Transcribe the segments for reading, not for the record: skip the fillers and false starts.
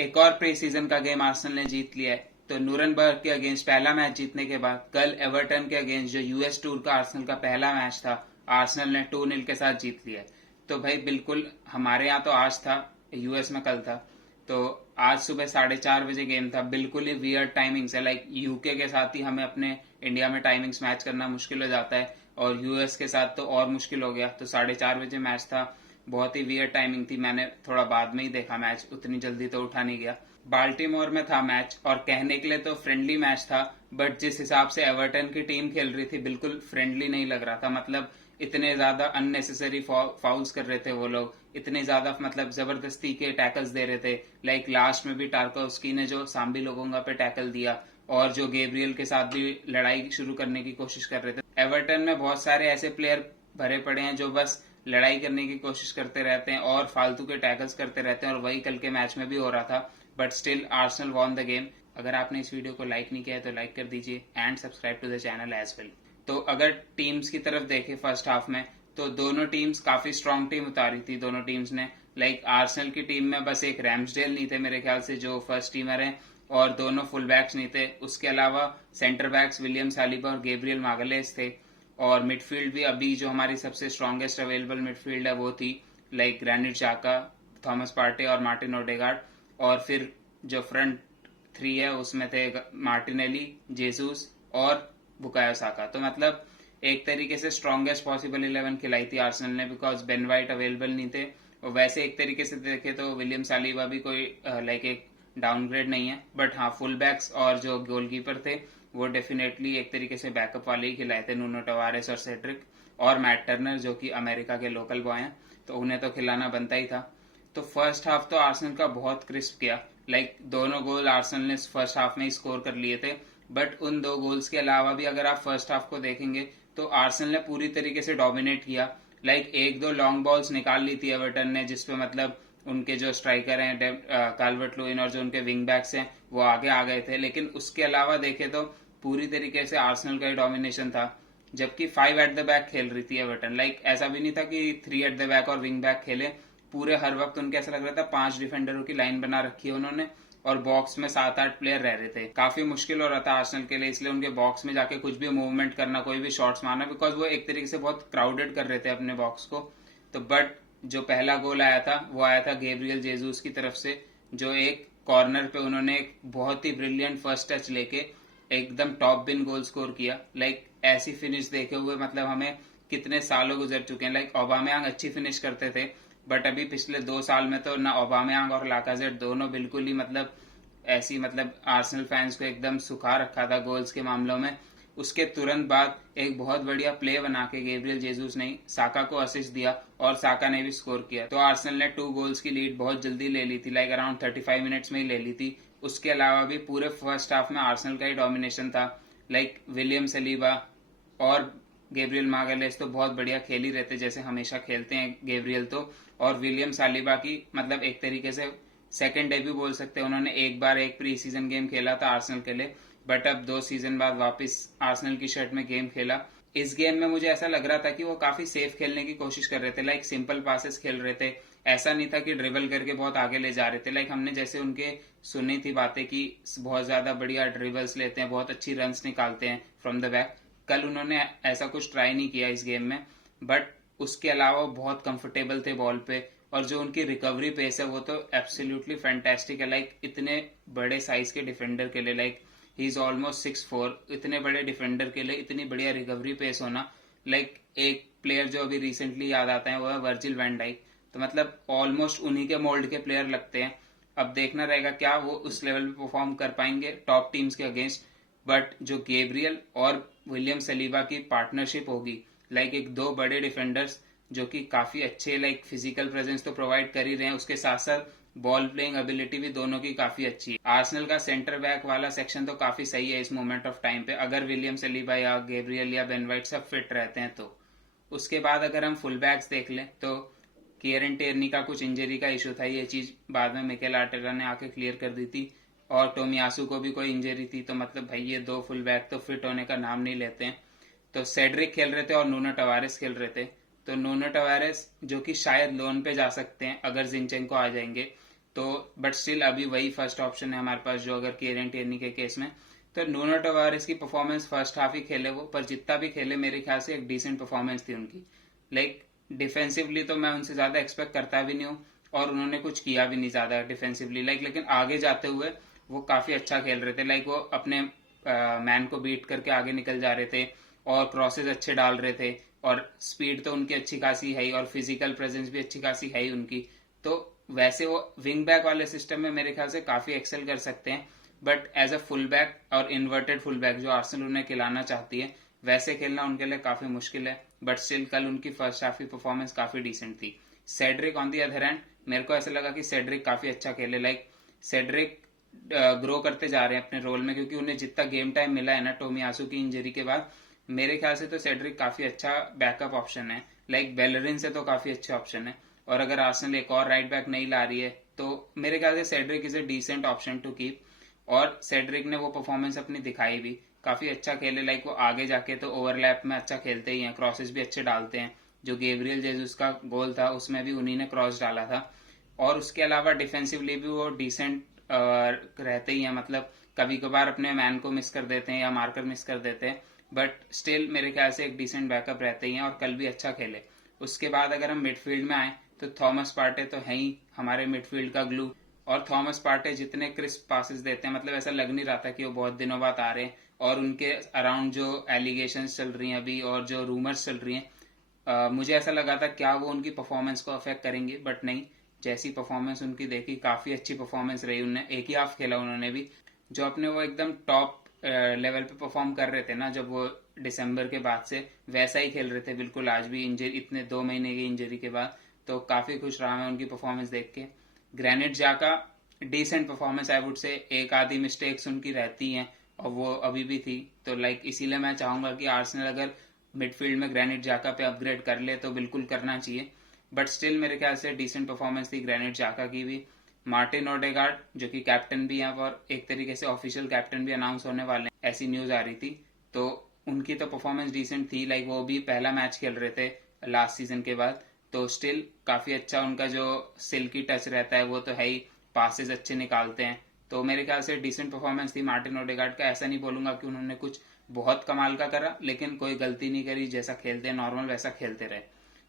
एक और pre season का गेम आर्सेनल ने जीत लिया है। तो नूरनबर्ग के अगेंस्ट पहला मैच जीतने के बाद कल एवर्टन के अगेंस्ट जो यूएस टूर का आर्सेनल का पहला मैच था, आर्सेनल ने 2-0 के साथ जीत लिया है। तो भाई बिल्कुल हमारे यहाँ तो आज था, यूएस में कल था। तो आज सुबह 4:30 बजे गेम था। बिल्कुल ही वियर्ड टाइमिंग्स है, लाइक यूके के साथ ही हमें अपने इंडिया में टाइमिंग्स मैच करना मुश्किल हो जाता है और यूएस के साथ तो और मुश्किल हो गया। तो 4:30 बजे मैच था, बहुत ही वियर्ड टाइमिंग थी। मैंने थोड़ा बाद में ही देखा मैच, उतनी जल्दी तो उठा नहीं गया। बाल्टीमोर में था मैच और कहने के लिए तो फ्रेंडली मैच था, बट जिस हिसाब से एवर्टन की टीम खेल रही थी बिल्कुल फ्रेंडली नहीं लग रहा था। मतलब इतने ज्यादा अननेसेसरी फाउल्स कर रहे थे वो लोग, इतने ज्यादा मतलब जबरदस्ती के टैकल्स दे रहे थे। लाइक लास्ट में भी टार्कोव्स्की ने जो सांबी लोगोंगा पे टैकल दिया और जो गैब्रियल के साथ भी लड़ाई शुरू करने की कोशिश कर रहे थे। एवर्टन में बहुत सारे ऐसे प्लेयर भरे पड़े हैं जो बस लड़ाई करने की कोशिश करते रहते हैं और फालतू के टैकल्स करते रहते हैं, और वही कल के मैच में भी हो रहा था। But still Arsenal won the game. अगर आपने इस वीडियो को लाइक नहीं किया है तो लाइक कर दीजिए and subscribe to the channel as well. तो अगर टीम्स की तरफ देखें फर्स्ट हाफ में, तो दोनों टीम्स काफी स्ट्रांग टीम उतारी थी दोनों टीम्स ने। लाइक आर्सेनल की टीम में बस एक रैम्सडेल नहीं थे मेरे ख्याल से जो फर्स्ट टीमर है, और दोनों फुल बैक्स नहीं थे। उसके अलावा सेंटर बैक्स विलियम सालिबा और गैब्रियल मागालेस थे, और मिडफील्ड भी अभी जो हमारी सबसे स्ट्रॉन्गेस्ट अवेलेबल मिडफील्ड है वो थी, लाइक ग्रैनिट जाका, थॉमस पार्टे और मार्टिन ओडेगार्ड। और फिर जो फ्रंट थ्री है उसमें थे मार्टिनेली, जेसूस और बुकायो साका। तो मतलब एक तरीके से स्ट्रॉन्गेस्ट पॉसिबल 11 खिलाई थी आर्सेनल ने, बिकॉज बेन वाइट अवेलेबल नहीं थे। और वैसे एक तरीके से देखे तो विलियम सालिबा भी कोई लाइक एक डाउनग्रेड नहीं है, बट हाँ फुल बैक्स और जो गोलकीपर थे वो डेफिनेटली एक तरीके से बैकअप वाले ही खिलाए थे, नूनो टवारेस और सेड्रिक और मैट टर्नर जो कि अमेरिका के लोकल बॉय हैं, तो उन्हें तो खिलाना बनता ही था। तो फर्स्ट हाफ तो आर्सेनल का बहुत क्रिस्प किया। लाइक दोनों गोल आर्सेनल ने फर्स्ट हाफ में ही स्कोर कर लिए थे, बट उन दो गोल्स के अलावा भी अगर आप फर्स्ट हाफ को देखेंगे तो आर्सेनल ने पूरी तरीके से डोमिनेट किया। लाइक एक दो लॉन्ग बॉल्स निकाल ली थी एवर्टन ने, जिसपे मतलब उनके जो स्ट्राइकर हैं काल्वर्ट लुइन और जो उनके विंग बैक्स हैं वो आगे आ गए थे। लेकिन उसके अलावा देखे तो पूरी तरीके से आर्सेनल का ही डोमिनेशन था, जबकि 5 एट द बैक खेल रही थी एवर्टन। लाइक ऐसा भी नहीं था कि 3 एट द बैक और विंग बैक खेले, पूरे हर वक्त उनके ऐसा लग रहा था 5 डिफेंडरों की लाइन बना रखी है उन्होंने, और बॉक्स में 7-8 प्लेयर रह रहे थे। काफी मुश्किल हो रहा था आर्सेनल के लिए, इसलिए उनके बॉक्स में जाके कुछ भी मूवमेंट करना, कोई भी शॉट्स मारना, बिकॉज वो एक तरीके से बहुत क्राउडेड कर रहे थे अपने बॉक्स को। तो बट जो पहला गोल आया था वो आया था गैब्रियल जेसूस की तरफ से, जो एक कॉर्नर पे उन्होंने एक बहुत ही ब्रिलियंट फर्स्ट टच लेके एकदम टॉप बिन गोल स्कोर किया। लाइक ऐसी फिनिश देखे हुए मतलब हमें कितने सालों गुजर चुके हैं। लाइक ओबामेयांग अच्छी फिनिश करते थे, बट अभी पिछले 2 साल में तो ना ओबामेयांग और लाकाजेट दोनों बिल्कुल ही मतलब ऐसी मतलब आर्सेनल फैंस को एकदम सुखा रखा था गोल्स के मामलों में। उसके तुरंत बाद एक बहुत बढ़िया प्ले बना के गैब्रियल जेसूस ने साका को असिस्ट दिया और साका ने भी स्कोर किया। तो आर्सेनल ने 2 गोल्स की लीड बहुत जल्दी ले ली थी, लाइक अराउंड 35 मिनट्स में ही ले ली थी। उसके अलावा भी पूरे फर्स्ट हाफ में आर्सेनल का ही डोमिनेशन था। लाइक विलियम सलीबा और गैब्रियल मागालेस तो बहुत बढ़िया खेल ही रहते, जैसे हमेशा खेलते हैं गैब्रियल तो। और विलियम सालिबा की मतलब एक तरीके से सेकंड डेब्यू बोल सकते हैं। उन्होंने एक बार एक प्री सीजन गेम खेला था आर्सेनल के लिए, बट अब 2 सीजन बाद वापस आर्सेनल की शर्ट में गेम खेला। इस गेम में मुझे ऐसा लग रहा था कि वो काफी सेफ खेलने की कोशिश कर रहे थे, लाइक सिंपल पासेस खेल रहे थे। ऐसा नहीं था कि ड्रिबल करके बहुत आगे ले जा रहे थे। लाइक हमने जैसे उनके सुनी थी बातें कि बहुत ज्यादा बढ़िया ड्रिबल्स लेते हैं, बहुत अच्छी रन्स निकालते हैं फ्रॉम द बैक। कल उन्होंने ऐसा कुछ ट्राई नहीं किया इस गेम में, बट उसके अलावा बहुत कंफर्टेबल थे बॉल पे, और जो उनकी रिकवरी पेस है वो तो एब्सोल्युटली फैंटास्टिक है। लाइक इतने बड़े साइज के डिफेंडर के लिए, लाइक ही इज ऑलमोस्ट 6'4", इतने बड़े डिफेंडर के लिए इतनी बढ़िया रिकवरी पेस होना। लाइक एक प्लेयर जो अभी रिसेंटली याद आता है वो है वर्जिल वैन डाइक। तो मतलब ऑलमोस्ट उन्हीं के मोल्ड के प्लेयर लगते हैं। अब देखना रहेगा क्या वो उस लेवल पे परफॉर्म कर पाएंगे टॉप टीम्स के अगेंस्ट। बट जो गैब्रियल और विलियम सलीबा की पार्टनरशिप होगी, लाइक एक 2 बड़े डिफेंडर्स जो कि काफी अच्छे लाइक फिजिकल प्रेजेंस तो प्रोवाइड कर ही रहे हैं, उसके साथ साथ बॉल प्लेइंग एबिलिटी भी दोनों की काफी अच्छी है। आर्सेनल का सेंटर बैक वाला सेक्शन तो काफी सही है इस मोमेंट ऑफ टाइम पे, अगर विलियम सलीबा या गैब्रियल या बेन वाइट सब फिट रहते हैं तो। उसके बाद अगर हम फुल बैक्स देख लें तो किएरन टिर्नी का कुछ इंजरी का इशू था, ये चीज बाद में मिकेल आर्टेटा ने आके क्लियर कर दी थी, और टोमियासू को भी कोई इंजरी थी। तो मतलब भाई ये 2 फुल बैक तो फिट होने का नाम नहीं लेते हैं। तो सेड्रिक खेल रहे थे और नूनो टवारेस खेल रहे थे। तो नूनो टवारेस जो कि शायद लोन पे जा सकते हैं अगर जिनचेंको आ जाएंगे, तो बट स्टिल अभी वही फर्स्ट ऑप्शन है हमारे पास, जो अगर किएरन टिerney के केस में। तो नुनो टवारेस की परफॉर्मेंस फर्स्ट हाफ ही खेले वो, पर जितना भी खेले मेरे ख्याल से एक डिसेंट परफॉर्मेंस थी उनकी। लाइक डिफेंसिवली तो मैं उनसे ज्यादा एक्सपेक्ट करता भी नहीं हूँ, और उन्होंने कुछ किया भी नहीं ज्यादा डिफेंसिवली, लेकिन आगे जाते हुए वो काफी अच्छा खेल रहे थे। वो अपने मैन को बीट करके आगे निकल जा रहे थे, और क्रॉसेज अच्छे डाल रहे थे, और स्पीड तो उनकी अच्छी खासी है ही, और फिजिकल प्रेजेंस भी अच्छी खासी है ही उनकी। तो वैसे वो विंग बैक वाले सिस्टम में मेरे ख्याल से काफी एक्सेल कर सकते हैं, but as a full back और इन्वर्टेड फुल बैक जो आर्सेनल उन्हें खिलाना चाहती है, वैसे खेलना उनके लिए काफी मुश्किल है। बट स्टिल कल उनकी फर्स्ट हाफ की परफॉर्मेंस काफी डिसेंट थी। Cedric on the other hand, मेरे को ऐसा लगा कि सेड्रिक काफी अच्छा खेले। सेड्रिक ग्रो करते जा रहे हैं अपने रोल में, क्योंकि उन्हें जितना गेम टाइम मिला है ना टोमियासू की इंजरी के बाद, मेरे ख्याल से तो सेड्रिक काफी अच्छा बैकअप ऑप्शन है। बेलरिन से तो काफी अच्छा ऑप्शन है, और अगर आर्सेनल एक और राइट बैक नहीं ला रही है तो मेरे ख्याल से Cedric is a decent option to keep. और सेड्रिक ने वो परफॉर्मेंस अपनी दिखाई भी, काफी अच्छा खेले। वो आगे जाके तो ओवरलैप में अच्छा खेलते ही हैं, क्रॉसेस भी अच्छे डालते हैं। जो गेब्रियल जेसस का गोल था उसमें भी उन्हीं ने क्रॉस डाला था। और उसके अलावा डिफेंसिवली भी वो डिसेंट रहते ही हैं, कभी कभार अपने मैन को मिस कर देते हैं या मार्कर मिस कर देते हैं, बट स्टिल मेरे ख्याल से एक डिसेंट बैकअप रहते ही हैं, और कल भी अच्छा खेले। उसके बाद अगर हम मिडफील्ड में आए तो थॉमस पार्टे तो है ही हमारे मिडफील्ड का ग्लू। और थॉमस पार्टे जितने क्रिस्प पासेस देते हैं, ऐसा लग नहीं रहा था कि वो बहुत दिनों बाद आ रहे हैं। और उनके अराउंड जो एलिगेशन चल रही हैं अभी, और जो रूमर्स चल रही हैं, मुझे ऐसा लगा था क्या वो उनकी परफॉर्मेंस को अफेक्ट करेंगे, बट नहीं। जैसी परफॉर्मेंस उनकी देखी, काफी अच्छी परफॉर्मेंस रही। उन्हें एक ही हाफ खेला उन्होंने भी, जो अपने वो एकदम टॉप लेवल पे परफॉर्म कर रहे थे ना जब वो दिसंबर के बाद से, वैसा ही खेल रहे थे बिल्कुल आज भी, इंजरी इतने 2 महीने की इंजरी के बाद। तो काफी खुश रहा मैं उनकी परफॉर्मेंस देख के। ग्रेनिट जाका decent performance I would say, एक आधी मिस्टेक्स उनकी रहती हैं और वो अभी भी थी। तो इसीलिए मैं चाहूंगा कि आर्सेनल अगर मिडफील्ड में ग्रेनिट जाका पे अपग्रेड कर ले तो बिल्कुल करना चाहिए। बट स्टिल मेरे ख्याल से डिसेंट परफॉर्मेंस थी ग्रेनिट जाका की भी। मार्टिन ओडेगार्ड जो कि कैप्टन भी हैं, और एक तरीके से ऑफिशियल कैप्टन भी अनाउंस होने वाले हैं, ऐसी न्यूज आ रही थी। तो उनकी तो परफॉर्मेंस डिसेंट थी, वो भी पहला मैच खेल रहे थे लास्ट सीजन के बाद। तो स्टिल काफी अच्छा उनका जो सिल्की टच रहता है वो तो है ही, पासेस अच्छे निकालते हैं। तो मेरे ख्याल से डिसेंट परफॉर्मेंस थी मार्टिन ओडेगार्ड का। ऐसा नहीं बोलूंगा कि उन्होंने कुछ बहुत कमाल का करा, लेकिन कोई गलती नहीं करी, जैसा खेलते हैं नॉर्मल वैसा खेलते रहे।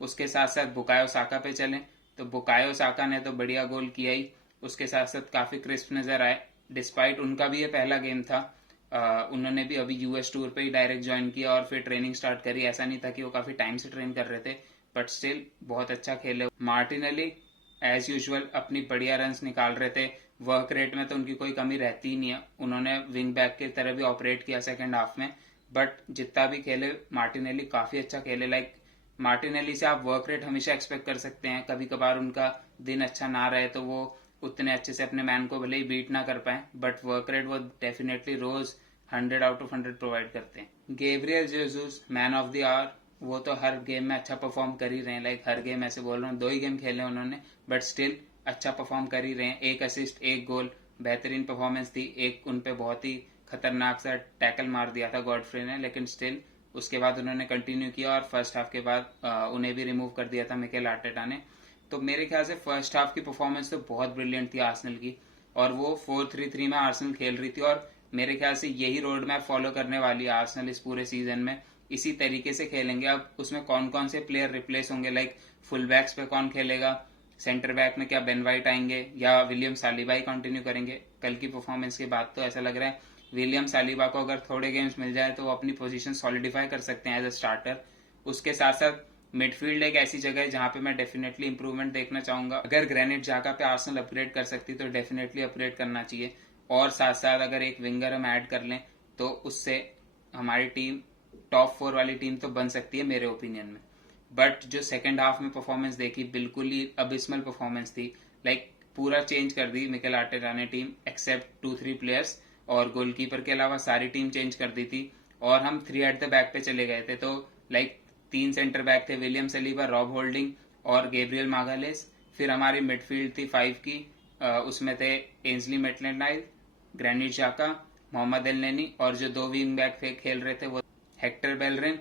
उसके साथ साथ बुकायो साका पे चले, तो बुकायो साका ने तो बढ़िया गोल किया ही, उसके साथ साथ काफी क्रिस्प नजर आए। डिस्पाइट उनका भी ये पहला गेम था, उन्होंने भी अभी यूएस टूर पे ही डायरेक्ट ज्वाइन किया और फिर ट्रेनिंग स्टार्ट करी। ऐसा नहीं था कि वो काफी टाइम से ट्रेन कर रहे थे, बट स्टिल बहुत अच्छा खेले। मार्टिनेली एज यूजुअल अपनी बढ़िया रन्स निकाल रहे थे, वर्क रेट में तो उनकी कोई कमी रहती ही नहीं है। उन्होंने विंग बैक की तरह भी ऑपरेट किया सेकंड हाफ में, बट जितना भी खेले मार्टिनेली काफी अच्छा खेले। मार्टिनेली से आप वर्क रेट हमेशा एक्सपेक्ट कर सकते हैं। कभी कभार उनका दिन अच्छा ना रहे तो वो उतने अच्छे से अपने मैन को भले ही बीट ना कर पाए, बट वर्क रेट वो डेफिनेटली रोज 100 आउट ऑफ 100 प्रोवाइड करते हैं। Gabriel Jesus man of the hour, वो तो हर गेम में अच्छा परफॉर्म कर ही रहे हैं। हर गेम, ऐसे बोल रहा हूँ 2 ही गेम खेले उन्होंने, बट स्टिल अच्छा परफॉर्म कर ही रहे हैं। 1 असिस्ट 1 गोल, बेहतरीन परफॉर्मेंस थी। एक उन पे बहुत ही खतरनाक सा टैकल मार दिया था गॉडफ्रे ने, लेकिन स्टिल उसके बाद उन्होंने कंटिन्यू किया, और फर्स्ट हाफ के बाद उन्हें भी रिमूव कर दिया था मिकेल आर्टेटा ने। तो मेरे ख्याल से फर्स्ट हाफ की परफॉर्मेंस तो बहुत ब्रिलियंट थी आर्सेनल की, और वो 4-3-3 में आर्सेनल खेल रही थी, और मेरे ख्याल से यही रोड मैप फॉलो करने वाली है आर्सेनल इस पूरे सीजन में। इसी तरीके से खेलेंगे। अब उसमें कौन कौन से प्लेयर रिप्लेस होंगे, फुल बैक्स पे कौन खेलेगा, सेंटर बैक में क्या बेन वाइट आएंगे या विलियम सालिबा ही कंटिन्यू करेंगे। कल की परफॉर्मेंस के बाद तो ऐसा लग रहा है विलियम सालिबा को अगर थोड़े गेम्स मिल जाए तो वो अपनी पोजीशन सॉलिडिफाई कर सकते हैं एज अ स्टार्टर। उसके साथ साथ मिडफील्ड एक ऐसी जगह है जहां पे मैं डेफिनेटली इंप्रूवमेंट देखना चाहूंगा। अगर ग्रेनिट जाका पे आर्सेनल अपग्रेड कर सकती तो डेफिनेटली अपग्रेड करना चाहिए, और साथ साथ अगर एक विंगर हम ऐड कर लें तो उससे हमारी टीम टॉप 4 वाली टीम तो बन सकती है मेरे ओपिनियन में। बट जो सेकेंड हाफ में परफॉर्मेंस देखी, बिल्कुल ही अबिस्मल परफॉर्मेंस थी। पूरा चेंज कर दी मिकेल आर्टेटा ने टीम, एक्सेप्ट 2-3 प्लेयर्स, और गोलकीपर के अलावा सारी टीम चेंज कर दी थी। और हम 3 एट द बैक पे चले गए थे। तो 3 सेंटर बैक थे, विलियम सलीबा, रॉब होल्डिंग और गेब्रियल मागालेस। फिर हमारी मिडफील्ड थी 5 की, उसमें थे एंजली मेटलेंडाइल, ग्रेनिट जाका, मोहम्मद एल नेनी, और जो 2 विंग बैक खेल रहे थे वो हेक्टर बेलरिन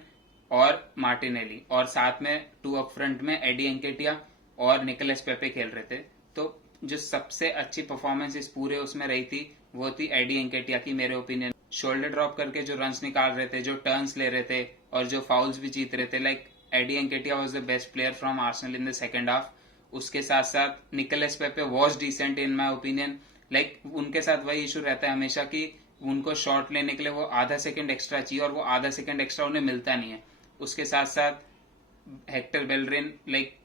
और मार्टिनेली, और साथ में 2 अप फ्रंट में एडी एंकेटिया और निकोलस पेपे खेल रहे थे। तो जो सबसे अच्छी परफॉर्मेंस इस पूरे उसमें रही थी वो थी एडी एंकेटिया की मेरे ओपिनियन। शोल्डर ड्रॉप करके जो रन्स निकाल रहे थे, जो टर्न्स ले रहे थे और जो फाउल्स भी जीत रहे थे, like Eddie Nketiah was the best player from Arsenal in the second half. उसके साथ साथ Nicolas Pepe was decent in my opinion. Like उनके साथ वही इशू रहता है हमेशा कि उनको शॉट लेने के लिए वो आधा सेकंड एक्स्ट्रा चाहिए और वो आधा सेकंड एक्स्ट्रा उन्हें मिलता नहीं है। उसके साथ साथ हेक्टर बेलरेन लाइक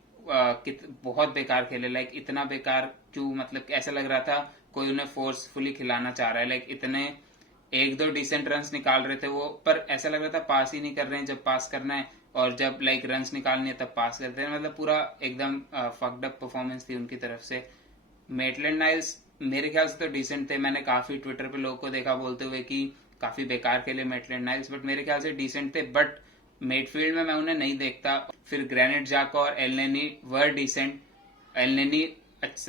बहुत बेकार खेले। लाइक इतना बेकार क्यों, मतलब ऐसा लग रहा था कोई उन्हें फोर्सफुली खिलाना चाह रहा है। लाइक इतने एक दो डिसेंट रन्स निकाल रहे थे वो, पर ऐसा लग रहा था पास ही नहीं कर रहे हैं जब पास करना है, और जब लाइक रन्स निकालनी है तब पास करते हैं। मतलब पूरा एकदम फक्ड अप परफॉर्मेंस थी उनकी तरफ से। मेटलैंड नाइल्स मेरे ख्याल से तो डिसेंट थे। मैंने काफी ट्विटर पे लोगों को देखा बोलते हुए कि काफी बेकार खेले मेटलैंड नाइल्स, बट मेरे ख्याल से डिसेंट थे। बट मिडफील्ड में मैं उन्हें नहीं देखता। फिर ग्रेनिट जाका और एलनेनी वर डिसेंट। एलनेनी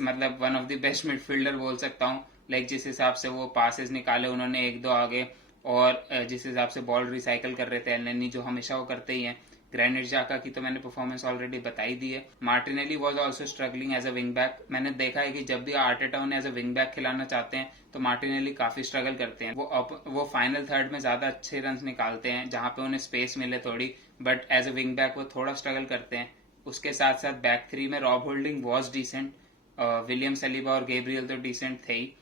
मतलब one of the best midfielder बोल सकता हूँ। लाइक जिस हिसाब से वो पासेस निकाले उन्होंने एक दो आगे, और जिस हिसाब से बॉल रिसाइकल कर रहे थे एलनेनी, जो हमेशा वो करते ही हैं। ग्रेनिट जाका की तो मैंने परफॉर्मेंस ऑलरेडी बताई दी है। Martinelli was also struggling as a wing back. मैंने देखा है कि जब भी आर्टेटा उन्हें एज अ विंग बैक खिलाना चाहते हैं तो मार्टिनेली काफी स्ट्रगल करते हैं। वो फाइनल थर्ड में ज्यादा अच्छे रन निकालते हैं जहां पे उन्हें स्पेस मिले थोड़ी, but as a wing back वो थोड़ा स्ट्रगल करते हैं। उसके साथ साथ बैक थ्री में Rob Holding was decent, William Saliba और गैब्रियल तो डिसेंट थे ही।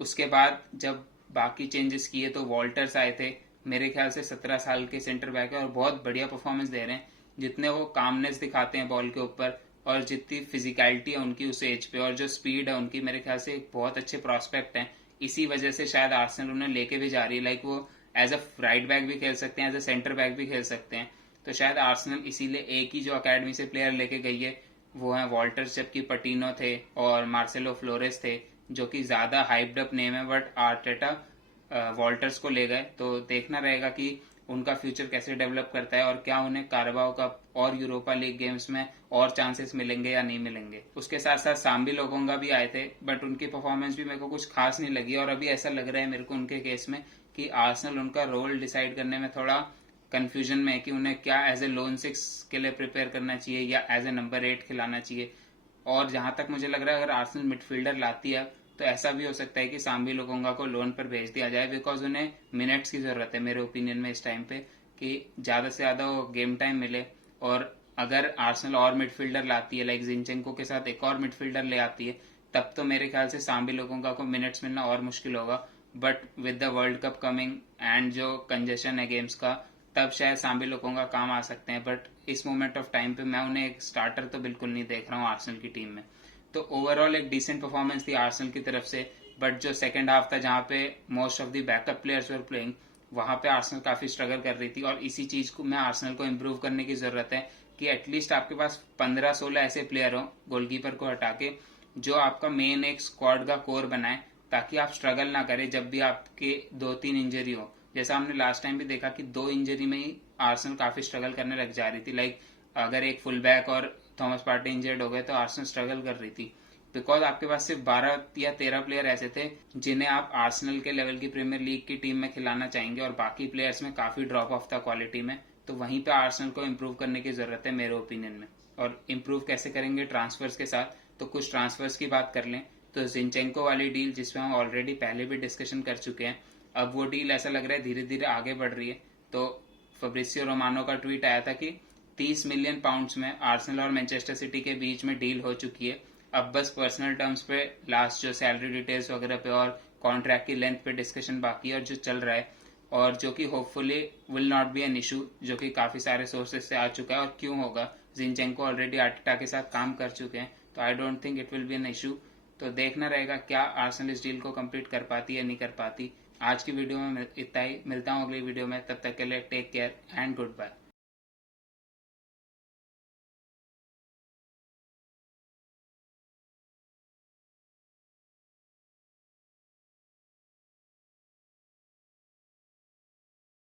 उसके बाद जब बाकी चेंजेस किए तो वॉल्टर्स आए थे। मेरे ख्याल से 17 साल के सेंटर बैक है और बहुत बढ़िया परफॉर्मेंस दे रहे हैं। जितने वो कामनेस दिखाते हैं बॉल के ऊपर और जितनी फिजिकलिटी है उनकी उस एज पे और जो स्पीड है उनकी, मेरे ख्याल से एक बहुत अच्छे प्रॉस्पेक्ट हैं। इसी वजह से शायद आर्सेनल उन्हें लेके भी जा रही है। लाइक वो एज अ राइट बैक भी खेल सकते हैं, एज अ सेंटर बैक भी खेल सकते हैं। तो शायद आर्सेनल इसीलिए एक ही जो अकेडमी से प्लेयर लेके गई है वो है वॉल्टर्स, जबकि पटीनो थे और मार्सेलो फ्लोरेस थे जो कि ज्यादा हाइप्ड अप नेम है। बट आर्टेटा वॉल्टर्स को ले गए, तो देखना रहेगा कि उनका फ्यूचर कैसे डेवलप करता है और क्या उन्हें कारबाओ कप और यूरोपा लीग गेम्स में और चांसेस मिलेंगे या नहीं मिलेंगे। उसके साथ साथ सांबी लोगोंगा भी आए थे, बट उनकी परफॉर्मेंस भी मेरे को कुछ खास नहीं लगी। और अभी ऐसा लग रहा है मेरे को उनके केस में कि आर्सेनल उनका रोल डिसाइड करने में थोड़ा कंफ्यूजन में है कि उन्हें क्या एज ए लोन 6 के लिए प्रिपेयर करना चाहिए या एज ए नंबर 8 खिलाना चाहिए। और जहां तक मुझे लग रहा है अगर आर्सेनल मिडफील्डर लाती है तो ऐसा भी हो सकता है कि सांबी लोगोंगा को लोन पर भेज दिया जाए, बिकॉज उन्हें मिनट्स की जरूरत है मेरे ओपिनियन में इस टाइम पे, कि ज्यादा से ज्यादा वो गेम टाइम मिले। और अगर आर्सेनल और मिडफील्डर लाती है, लाइक जिनचेंको के साथ एक और मिडफील्डर ले आती है, तब तो मेरे ख्याल से सांबी लोगोंगा को मिनट्स मिलना और मुश्किल होगा। But with the world cup coming and जो कंजेशन है गेम्स का, तब शायद सांबी लोगोंगा काम आ सकते हैं। बट इस मोमेंट ऑफ टाइम पे मैं उन्हें एक स्टार्टर तो बिल्कुल नहीं देख रहा हूँ आर्सेनल की टीम में। तो ओवरऑल एक डिसेंट परफॉर्मेंस थी आर्सेनल की तरफ से। बट जो सेकंड हाफ था जहां पे most of the backup players were playing, वहां पे आर्सेनल काफी स्ट्रगल कर रही थी। और इसी चीज को मैं आर्सेनल को इम्प्रूव करने की जरूरत है कि एटलीस्ट आपके पास 15-16 ऐसे प्लेयर हो गोलकीपर को हटा के, जो आपका मेन एक स्क्वाड का कोर बनाए, ताकि आप स्ट्रगल ना करें जब भी आपके 2-3 इंजरी हो। जैसा हमने लास्ट टाइम भी देखा कि 2 इंजरी में ही आर्सेनल काफी स्ट्रगल करने लग जा रही थी। लाइक अगर एक फुल बैक और थॉमस पार्टी इंजर्ड हो गए तो आर्सेनल स्ट्रगल कर रही थी, बिकॉज आपके पास सिर्फ 12 या 13 प्लेयर ऐसे थे जिन्हें आप आर्सेनल के लेवल की प्रीमियर लीग की टीम में खिलाना चाहेंगे, और बाकी प्लेयर्स में काफी ड्रॉप ऑफ था क्वालिटी में। तो वहीं पे आर्सेनल को इम्प्रूव करने की जरूरत है मेरे ओपिनियन में। और इम्प्रूव कैसे करेंगे ट्रांसफर्स के साथ, तो कुछ ट्रांसफर्स की बात कर लें तो जिनचेंको वाली डील, जिसमें हम ऑलरेडी पहले भी डिस्कशन कर चुके हैं, अब वो डील ऐसा लग रहा है धीरे धीरे आगे बढ़ रही है। तो फब्रिसियो रोमानो का ट्वीट आया था कि 30 मिलियन पाउंड्स में आर्सेनल और मैनचेस्टर सिटी के बीच में डील हो चुकी है। अब बस पर्सनल टर्म्स पे लास्ट जो सैलरी डिटेल्स वगैरह पे और कॉन्ट्रैक्ट की लेंथ पे डिस्कशन बाकी है, और जो चल रहा है, और जो कि hopefully will not be an issue, जो कि काफी सारे सोर्सेज से आ चुका है। और क्यों होगा, जिनचेंको ऑलरेडी आर्टेटा के साथ काम कर चुके हैं, तो I don't think it will be an issue. तो देखना रहेगा क्या आर्सेनल इस डील को कंप्लीट कर पाती है या नहीं कर पाती। आज की वीडियो में इतना ही, मिलता हूँ अगली वीडियो में, तब तक के लिए take care and good bye.